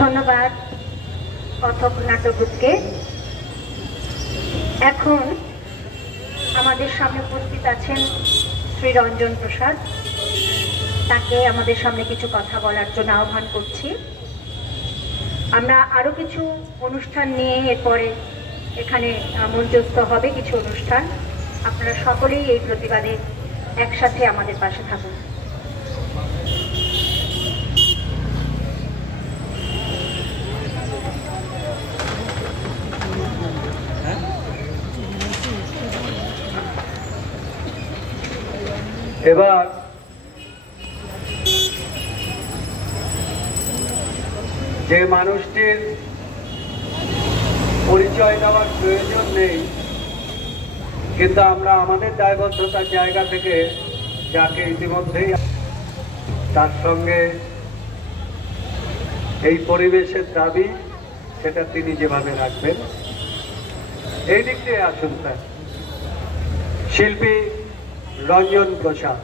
ধন্যবাদ কথক নাটক গ্রুপকে। এখন আমাদের সামনে উপস্থিত আছেন শ্রী রঞ্জন প্রসাদ, তাকে আমাদের সামনে কিছু কথা বলার জন্য আহ্বান করছি। আমরা আরো কিছু অনুষ্ঠান নিয়ে এরপরে এখানে মঞ্চস্থ হবে কিছু অনুষ্ঠান। আপনারা সকলেই এই প্রতিবাদে একসাথে আমাদের পাশে থাকুন। এবার যে মানুষটির পরিচয় দেওয়ার প্রয়োজন নেই, কিন্তু আমরা আমাদের দায়বদ্ধতার জায়গা থেকে যাকে ইতিমধ্যেই তার সঙ্গে এই পরিবেশের দাবি সেটা তিনি যেভাবে রাখবেন, এই দিক দিয়ে আসুন স্যার। শিল্পী রঞ্জন প্রসাদ।